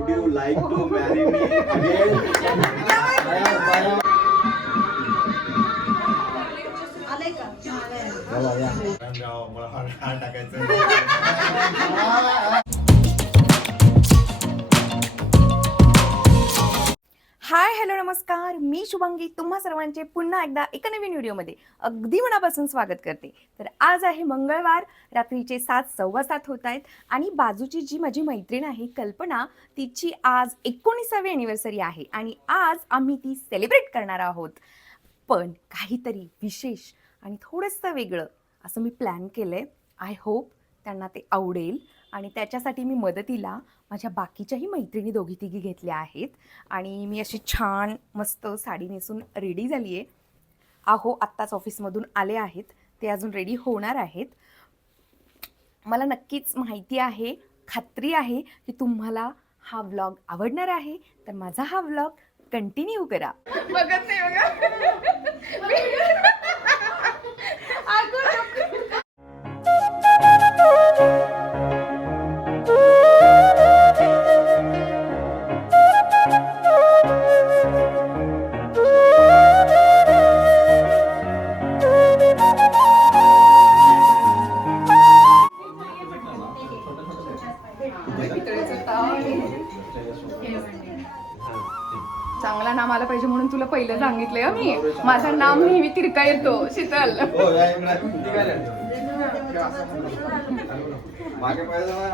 Would you like to marry me again? मला हार टाकायचं हाय हॅलो नमस्कार. मी शुभांगी. तुम्हा सर्वांचे पुन्हा एकदा एका नवीन व्हिडिओमध्ये अगदी मनापासून स्वागत करते. तर आज आहे मंगळवार रात्रीचे सात सव्वा सात होत आहेत आणि बाजूची जी माझी मैत्रीण आहे कल्पना तिची आज एकोणीसावी अॅनिव्हर्सरी आहे आणि आज आम्ही ती सेलिब्रेट करणार आहोत. पण काहीतरी विशेष आणि थोडंसं वेगळं असं मी प्लॅन केलं आहे आय होप त्यांना ते आवडेल. आणि त्याच्यासाठी मी मदतीला माझ्या बाकीच्याही मैत्रिणी दोघी तिघी घेतल्या आहेत. आणि मी अशी छान मस्त साडी नेसून रेडी झाली आहे आहो आत्ताच ऑफिसमधून आले आहेत. ते अजून रेडी होणार आहेत. मला नक्कीच माहिती आहे खात्री आहे की तुम्हाला हा व्लॉग आवडणार आहे. तर माझा हा व्लॉग कंटिन्यू करा. बघत नाही चांगला नाम आला पाहिजे म्हणून तुला पहिलं सांगितलंय हं मी. माझं नाम नेहमी तिरका येतो शीतल. हो या इकडे निघाले. मागे पाहिजे ना.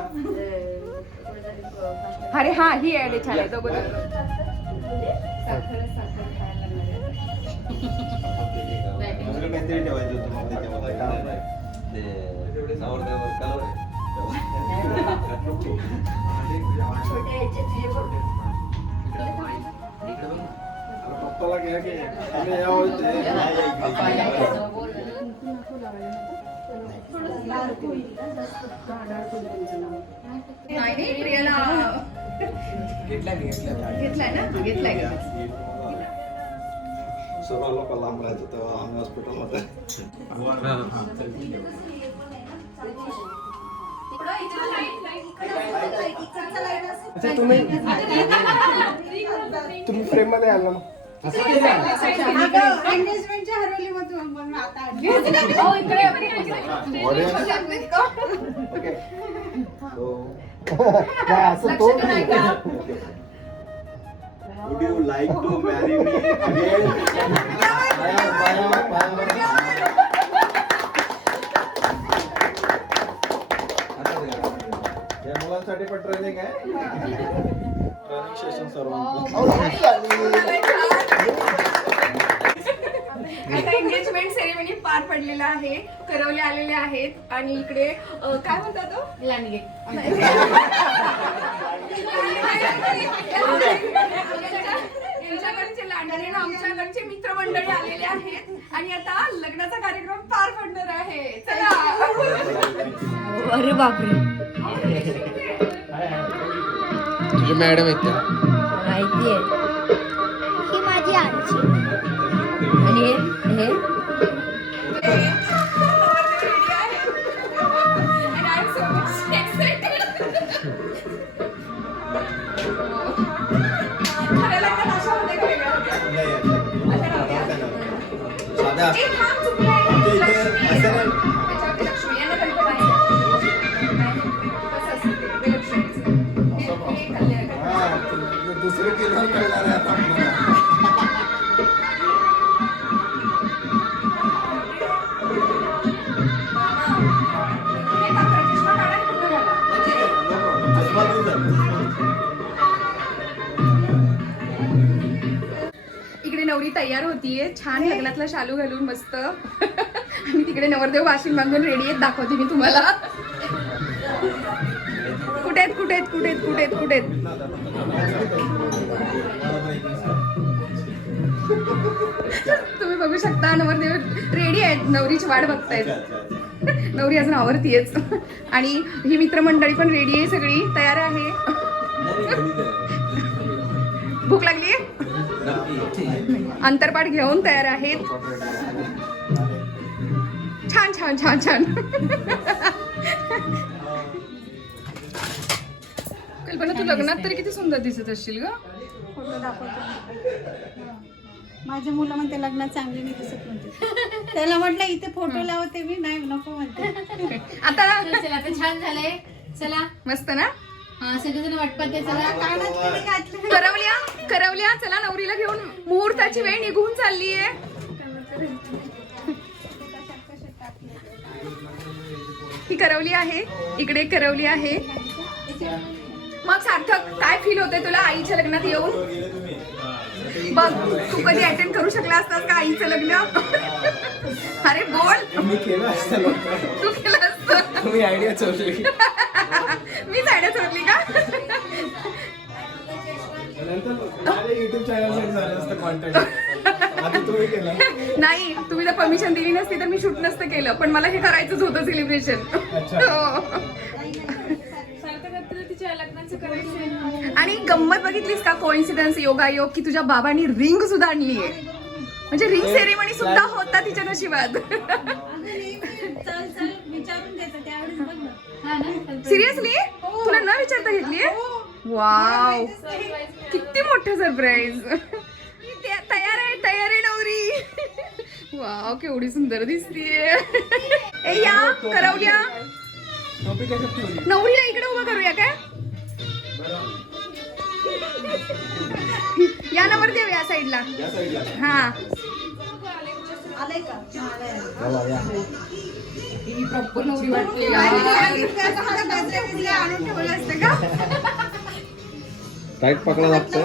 अरे हा ही ऍड आहे छान आहे काहीतरी ठेवायचं होतं मग त्याच्यामध्ये पप्पाला घ्या की आम्ही या होते. नाही नाही प्रियाला घेतलाय ना घेतलाय का सर्व लोक लांब राहायचं तेव्हा आम्ही हॉस्पिटलमध्ये अच्छा तुम्ही तुम्ही फ्रेममध्ये आला ना एंगेजमेंटच्या हरवली मग तू मग आता ओके नाही, असं तो would you like to marry me again? मुलांसाठी पण ट्रेनिंग आहे. ट्रेनिंग सेशन सर्वांचं. आता एंगेजमेंट सेरेमनी पार पडलेला आहे. करवले आलेले आहेत. आणि इकडे अ, काय म्हणतात तो? यांच्याकडचे लांडगे आणि आमच्याकडचे मित्रमंडळी आलेले आहेत. आणि आता लग्नाचा कार्यक्रम पार पडणार आहे. चला. अरे बापरे. म्हणजे मॅडम आहेत त्या. माहिती आहे. ही माझी आजी. आणि हे हे? होतीये. छान लग्नातला शालू घालून मस्त. आणि तिकडे नवरदेव वाशिंग बांधून रेडी आहेत दाखवते मी तुम्हाला. कुठे आहेत कुठे आहेत कुठे आहेत कुठे आहेत कुठे आहेत तुम्ही बघू शकता नवरदेव रेडी आहेत. नवरीची वाट बघतायत. नवरी अजून आवरतीयच. आणि ही मित्रमंडळी पण रेडी आहे सगळी. तयार आहे. भूक लागली अंतरपाठ घेऊन तयार आहेत. छान छान छान छान. कल्पना तू लग्नात तरी किती सुंदर दिसत असशील ग? फोटो दाखवतो. माझे मुलं म्हणते लग्नात चांगली नाही दिसत म्हणते. त्याला म्हटलं इथे फोटो लावते मी. नाही नको म्हणते. आता चला छान झालंय. चला. मस्त ना? सगळेजण वाटपात करवल्या करवल्या चला नवरीला घेऊन. मुहूर्ताची वेळ निघून चालली आहे. ही करवली आहे. इकडे करवली आहे. मग सार्थक काय फील होते तुला आईच्या लग्नात येऊन? बघ तू कधी अटेंड करू शकला असतास का आईचं लग्न? अरे बोल. मी केलं असतं. तू केलं असतं. तुम्ही आयडिया चोरली. मी जायला चोरली का? नाही तुम्ही जर परमिशन दिली नसती तर मी शूट नसतं केलं पण मला हे करायचंच होतं सेलिब्रेशन आणि गंमत बघितलीस का? कोइन्सिडन्स योगायोग की तुझ्या बाबांनी रिंग सुद्धा आणली आहे म्हणजे रिंग सेरेमनी सुद्धा होता तिच्या नशिबात. चल चल विचारून देतो त्यावेळेस बघ ना हा. ना सिरियसली तुला न विचारता घेतली वाव किती मोठं सरप्राईज तयार आहे तयार आहे नवरी. वाव केवढी सुंदर दिसतीये. ए या करवल्या. ठेवली नवरीला इकडे उभं करूया काय? या नंबर देऊ या साईडला. हा. आलंय का? आलंय ही प्रॉपर नवरी वाटली आणून ठेवलं असतं का? टाईट पकडा लागतं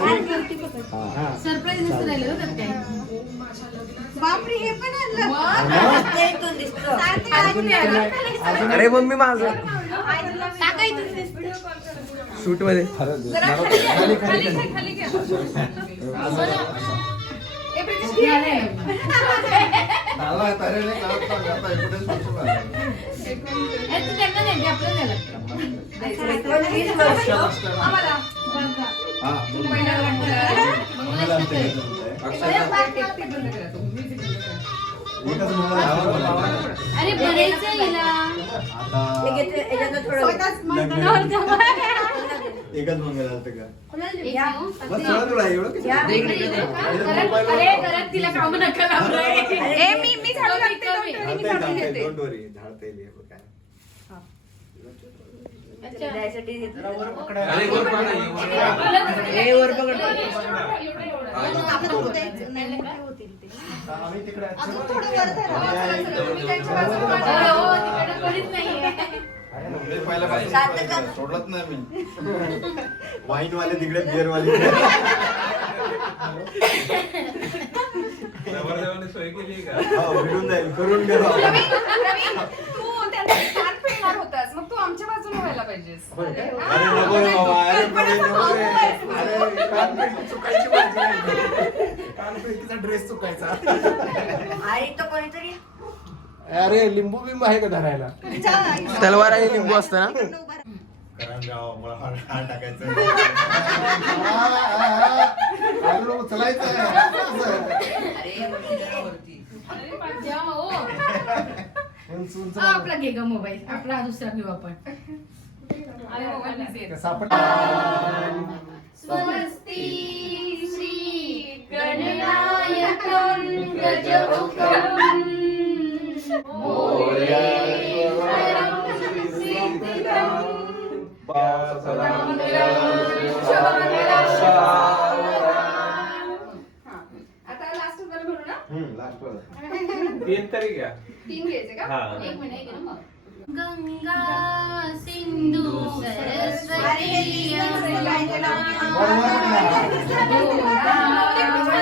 सरप्राईज नसतं राहिलं हो त्यात काय बापरे हे पण आणलं. अरे मम्मी माझं शूटमध्ये आहे, अरे बरेच एकच मंगल आरती का? झाडता येईल, don't worry, हे. आम्ही त्यांच्या बाजूला हो, हो, तिकडं कोणीच नाहीये. मी पहिल्यापासून सोडत नाही मी वाईन वाले तिकडे बिअर वाले इकडे. हो, भेटून जाईल करून घे बाबा. रवी, रवी, तू त्यांचा हात पिळणार आमच्या बाजूने व्हायला पाहिजेस अरे नको रे बाबा. अरे पण हे नको रे. अरे कानपिळकी चुकायची माझी नाही. कानपिळकीचा ड्रेस चुकायचा. अरे लिंबू बिंबू आहे का धरायला? तलवार आणि लिंबू असतं ना? करंजाव, मला टाकायचं. उचलायचं हो. उंच उंच हा, आपला घे ग मोबाईल. आपला हा दुसरा घेऊ आपण. अरे मोबाईल busy आहे. सापड स्वस्ति श्री गणनायकं गजमुखं आता लास्ट नंबर भरू ना? लास्ट वर. तीन तरी घ्या. तीन घ्यायचे का हा एक मिनिट एक मग. गंगा सिंधू सरस्वती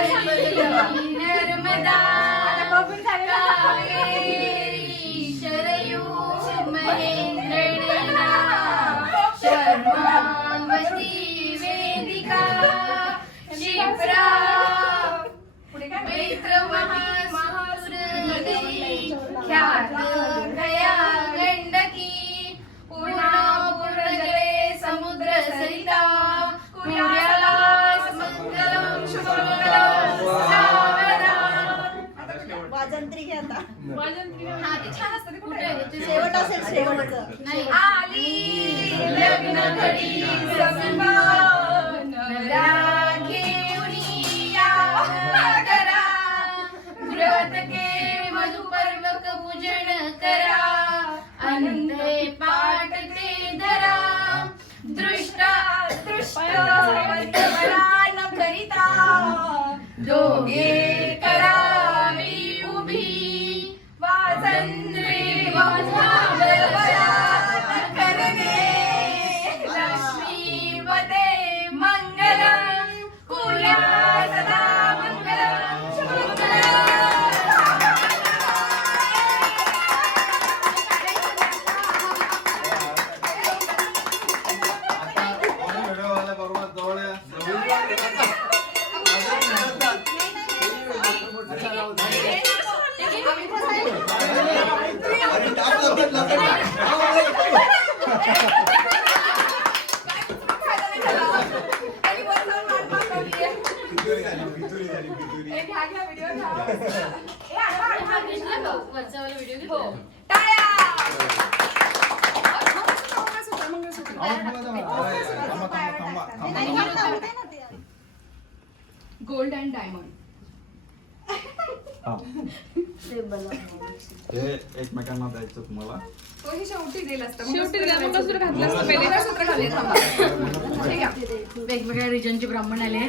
गोदावरी नर्मदा कावेरी मंगळसूत्र घातलं असतं. पहिले मंगळसूत्र घालूया थांबा. ठीक आहे. वेगवेगळ्या रिजनचे ब्राह्मण आले.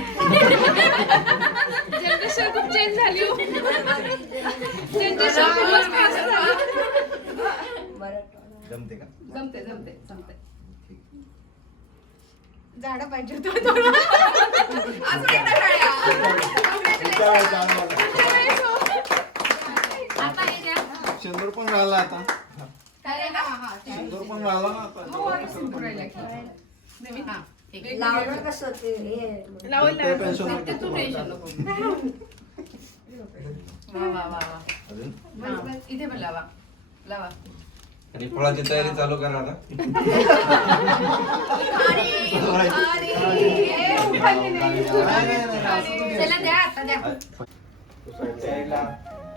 जनरेशन खूप चेंज झाली हो. जनरेशन खूपच fast झाली. जमते का? जमते जमते जमते झाडं पाहिजे होतं थोडं. अजून एकदा टाळ्या. आता हे द्या शेंदूर पण राहिला आता. रे? हा, हा, ठीक आहे. शेंदूर पण राहिला ना आता. मग वर सिंदूर राहिला की. नवीन, हा. लावलं कसं ते हे. ते टेन्शन नको. तू टेन्शन नको. वा वा वा वा. अजून? बस, बस. इथे पण लावा. लावा. आणि फळाची तयारी चालू करा आता. ए, नाही.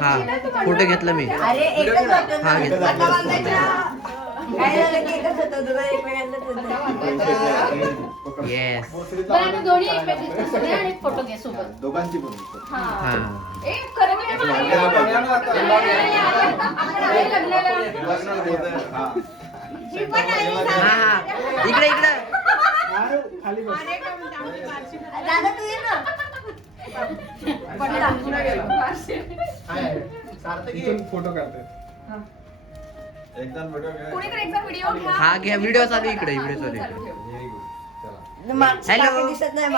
हा फोटो घेतला मी. हा, घेतलं. फोटो सोबत दोघांची पण हा. हा इकडे इकडे. दादा तू ये ना. फोटो काढते. हा. घ्या. व्हिडिओ चालू इकडे व्हिडिओ चालू चालू इकडे. चला. काकी दिसत नाही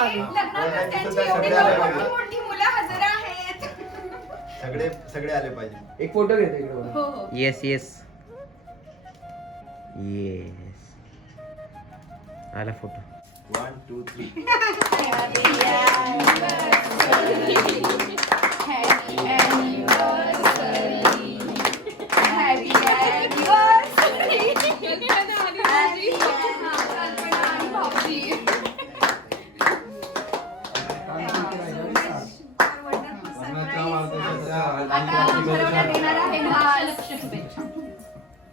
सगळे एवढी आले मोठी पाहिजे. मोठी मुलं हजर आहेत. सगळे सगळे आले पाहिजे. एक फोटो घेते. हो हो. Yes yes येस आला photo one two three Happy anniversary.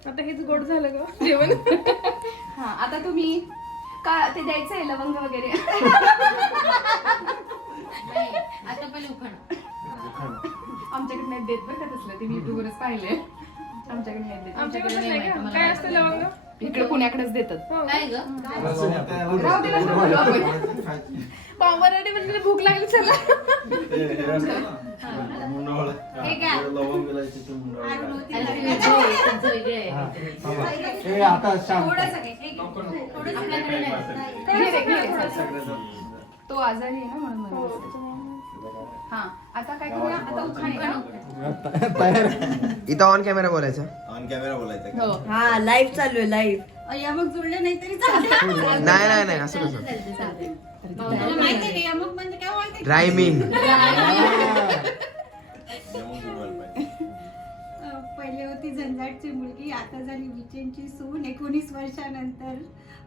आता हेच गोड झालं ग जेवण. हा आता तुम्ही का ते द्यायचंय लवंग वगैरे? नाही आता पहिले उखाणा. आमच्याकडे नाही देत बरं का तसलं ते मी युट्यूबवरच पाहिले आमच्याकडे नाही देत आमच्याकडे नाही काय असतं लवंग? इकडे पुण्याकडेच देतात. काय ग? राहू दे ना, बोलू आपण. पावभाजी म्हणजे भूक लागली चला. हे. लवंग ते आता शांत. आजारी आहे ना म्हणून म्हणून हा आता काय करूया? आता उखाणे इथं ऑन कॅमेरा बोलायचा? ऑन कॅमेरा बोलायचं. का? हो. हा लाईव्ह चालू आहे लाईव्ह यमक जुळले नाही तरी चालते नाही नाही नाही असं कसं? तुला माहिती आहे का? यमक म्हणजे काय रायमिंग झंझाटची मुलगी आता झाली विचेंची सून एकोणीस वर्षानंतर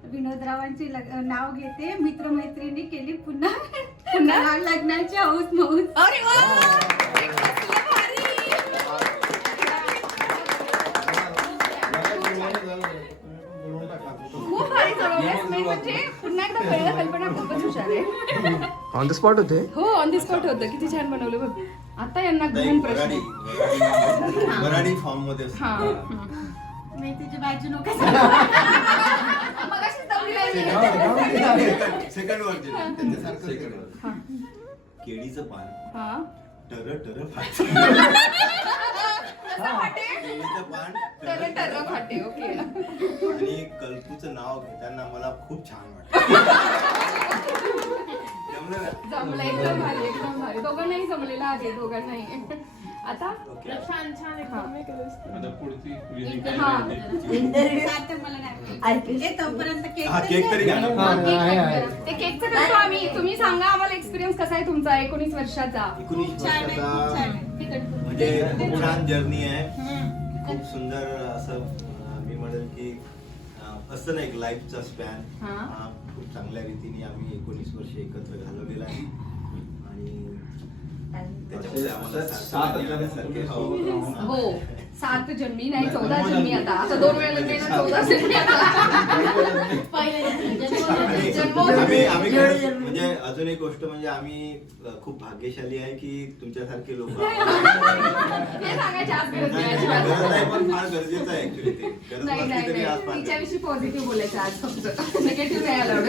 विनोदरावांचे लग- नाव घेते. मित्रमैत्रिणी केली पुन्हा. पुन्हा? लग्नाची हौस मौस. अरे वा! खूप भारी जवळपास नाही पुन्हा एकदा कळलं कल्पना खूपच हुशार आहे. ऑन द स्पॉट होते? हो ऑन दी स्पॉट होतं. किती छान बनवलं बघ. आता यांना एक प्रश्न. वराडी फॉर्ममध्ये असते. हा. नको मगाशीच मी. सेकंड केळीचं पान. हा. टर टर फाट कसं फाटे? फाटे ओके. आणि कल्पूचं नाव घेताना मला खूप छान वाटतं जमलं ना? जमलं एकदम भारी एकदम भारी. दोघांनाही जमलेलं आहे दोघांनाही. आता. छान छान हा. हा. आता नाही हा केक तरी घ्या ना. हा. ते केकचं करतो आम्ही तुम्ही सांगा आम्हाला एक्सपिरियन्स कसा आहे तुमचा एकोणीस वर्षाचा. एकोणीस छान आहे, खूप छान वर्षाचा आहे. म्हणजे खूप छान जर्नी आहे. खूप सुंदर असं अं, मी म्हणेल की अं, असतं ना एक लाईफचा स्पॅन हा. हा खूप चांगल्या रीतीने आम्ही एकोणीस वर्ष एकत्र घालवलेला आहे. आणि आम्हाला सात हो. हो सात जन्मी नाही चौदा जन्मी आता आता दोन वेळा लग्न आहे ना, चौदा जन्मी आता आणि जन्मोजन्मी. आम्ही आम्ही खरंच म्हणजे अजून एक गोष्ट म्हणजे आम्ही अं, खूप भाग्यशाली आहे की तुमच्यासारखे लोक हे सांगायची आज गरज नाही अजिबात. गरज नाही पण फार गरजेचं आहे ऍक्च्युली ते गरज नाही नसली नाही तरी आज नाही फार तिच्याविषयी पॉझिटिव्ह बोलायचं आज फक्त निगेटिव्ह नाही अलाउड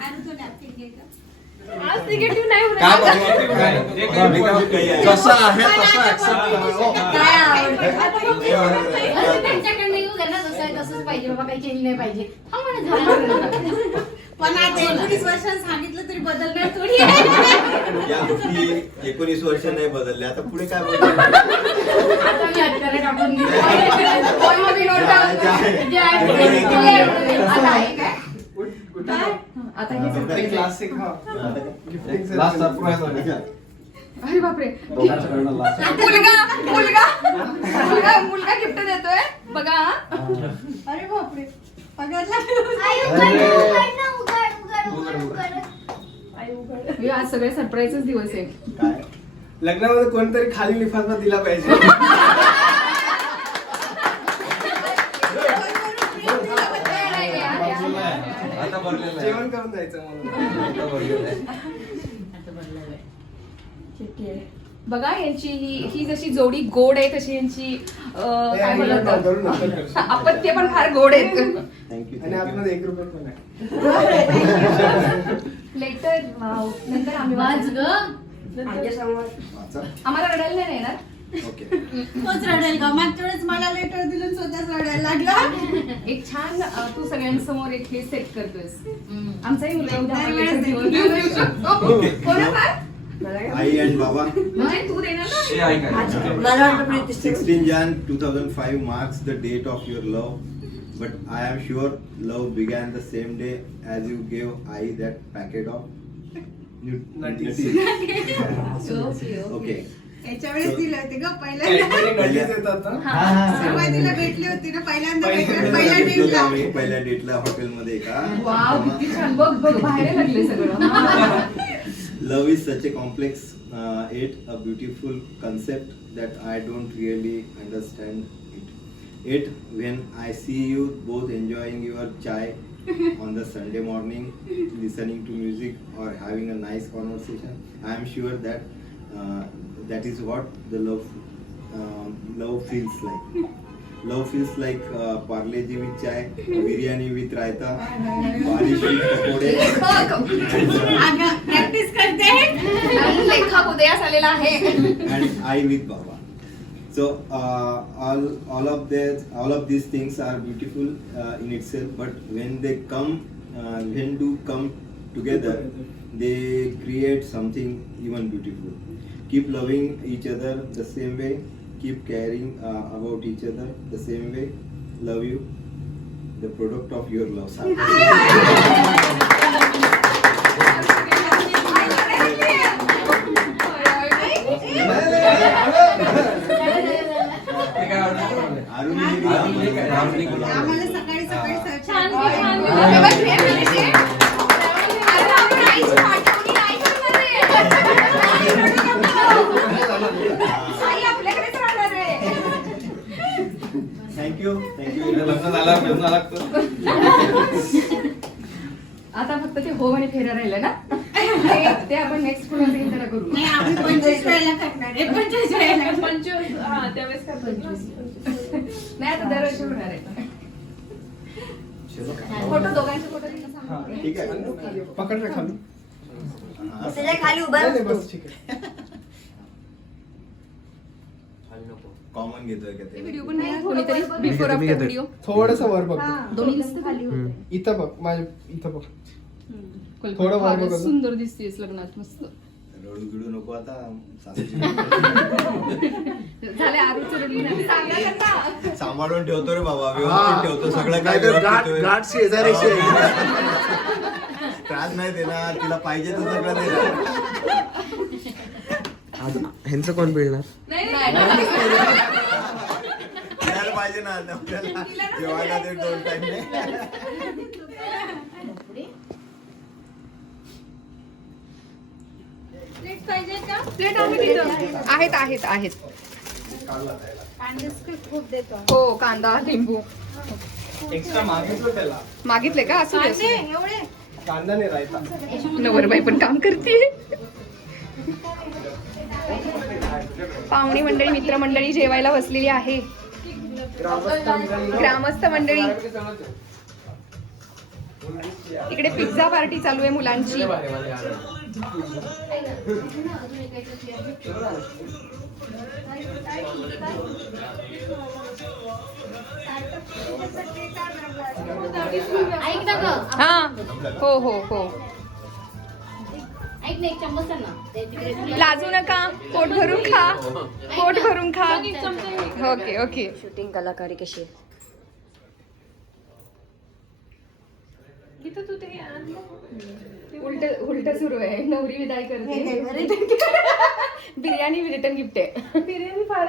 आणि तू घे. आहे. तसं करा. हो. हा पण आता एकोणीस वर्षात सांगितलं तरी बदलणार थोडी. आहे या गोष्टी एकोणीस वर्ष नाही बदलल्या आता पुढे काय बदलणार आता हे आहे. क्लासिक हा सरप्राईज आहे अरे बापरे. दोघांच्याकडनं last. मुलगा मुलगा मुलगा मुलगा गिफ्ट देतोय. बघा. हा. अरे बापरे. पगारला हे आज सगळे सरप्राईजच दिवस आहे काय? लग्नामध्ये कोणतरी खाली लिफाफा दिला पाहिजे आता भरलेलं जेवण करून जायचं म्हणून ठीक आहे. बघा यांची ही ही जशी जोडी गोड आहे तशी यांची अं, काय. अपत्य पण फार गोड आहेत. थँक्यू आणि आतमध्ये एक रुपये पण आहे लेटर नंतर आम्ही वाच वाचू. ग. आमच्यासमोर आम्हाला रडायला नाही येणार. ओके. तोच रडेल ग. मागच्या वेळेस मला लेटर दिलं स्वतःच रडायला लागला. एक छान अं, तू सगळ्यांसमोर एक हे सेट करतोयस. हम्म. आमचाही मुलगा उद्या घेऊन. येऊ शकतो. काय- आई अँड बाबा. नाही, तू देणार ना? मला वाटतं Preeti 16 Jan 2005 marks the date of your love, but I am sure love began the same day as you gave I that packet of nut- Nutties. nutties. Okay. याच्या वेळेस दिले होते ग पहिल्यांदा. काहीतरी नोटीस येतात ना. सुरुवातीला भेटली होती ना पहिल्यांदा पहिल्यांदा भेटलं पहिल्या डेटला. आम्ही पहिल्या डेटला हॉटेलमध्ये का? वाव किती छान. बघ बघ बाहेर लागले सगळं. Love is such a complex, uh, yet a beautiful concept that I don't really understand it. Yet when I see you both enjoying your chai on the Sunday morning, listening to music or having a nice conversation, I am sure that uh, that is what the love um, love feels like. Love feels like uh, parle ji with chai, biryani with raita, बारिश with पकोडे. Practice करते आणि लेखक उदयास आलेला आहे and I with Baba. So uh, all all of this all of these things are beautiful uh, in itself, but when they come uh, when do come together, they create something even beautiful. Keep loving each other the same way. Keep caring uh, about each other the same way. Love you. The product of your love. लागतं. आता फक्त ते हो आणि फेरा राहिलं ना? ते- आपण नेक्स्ट जरा करू. नाही आम्ही पंचवीस वेळेला करणार आहे. पंचवीस वेळेला. पंचवीस हा त्यावेळेस करतात ना. नाही आता दरवर्षी होणार आहे. फोटो दोघांचे फोटो ठीक आहे. पकड रे खाली. खाली उभा बस ठीक आहे. कॉमन घेतोय का ते व्हिडिओ पण नाही कोणीतरी बिफोर आफ्टर व्हिडिओ थोडस वर बघ दोन्ही दिसतं खाली इथं बघ माझ्या इथं बघ थोडं वर बघ. सुंदर दिसतेस लग्नात मस्त रडू बिडू नको आता सासूची. झाले आरूचं रडली नाही. सांगा त्यांना. सांभाळून ठेवतो रे बाबा हा. व्यवस्थित ठेवतो सगळं काय गाठ. त्रास नाही देणार तिला पाहिजे तर सगळं देणार ह्यांचं कोण पिळणार पाहिजे ना आपल्याला जेवायला ते दोन टाइम. आहेत आहेत आहेत. हो कांदा लिंबू. एक्स्ट्रा मागितलं त्याला. मागितले का? असू दे, कांदे दे. एवढे. कांदा नाही रायता नवरबाई पण काम करते पाहुणी मंडळी मित्रमंडळी जेवायला बसलेली आहे. ग्रामस्थ मंडळी. इकडे पिझ्झा पार्टी चालू आहे मुलांची. हा हो हो हो. ऐक ना एक चम्मच कर ना. ते तिकडे लाजू नका. पोट भरून खा. पोट भरून खा. Okay okay. शूटिंग कलाकारी कशी. उलट उलट सुरू आहे. नवरी विदाय करते. बिर्याणी रिटर्न गिफ्ट आहे. बिर्याणी फार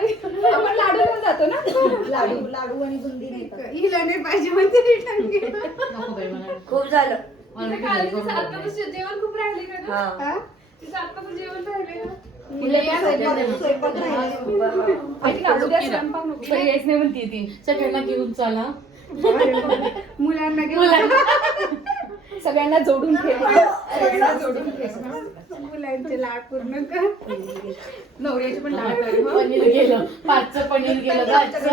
आपण लाडू घेऊन जातो ना? लाडू लाडू आणि बुंदी? हिला नाही पाहिजे म्हणते रिटर्न खूप झालं. जेवण खूप राहिले का तिचं आत्ताचं जेवण राहिले सगळ्यांना घेऊन चला. मुलांना घेऊन सगळ्यांना जोडून ठेव. सगळ्यांना जोडून ठेव. मुलांचे लाड पूर्ण कर. नवऱ्याचे पण लाड कर, हं. पनीर गेलं. पाचचं पनीर गेलं. ग आजचं.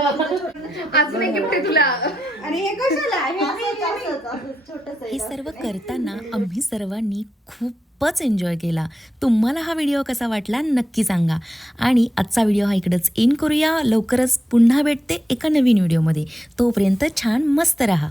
अजून एक गिफ्ट आहे तुला. आणि हे कशाला? हे असंच- असंच- असंच छोटंसं आहे हे. सर्व करताना आम्ही सर्वांनी खूपच एन्जॉय केला. तुम्हाला हा व्हिडिओ कसा वाटला नक्की सांगा. आणि आजचा व्हिडिओ हा इकडंच एन करूया. लवकरच पुन्हा भेटते एका नवीन व्हिडिओमध्ये तोपर्यंत छान मस्त रहा.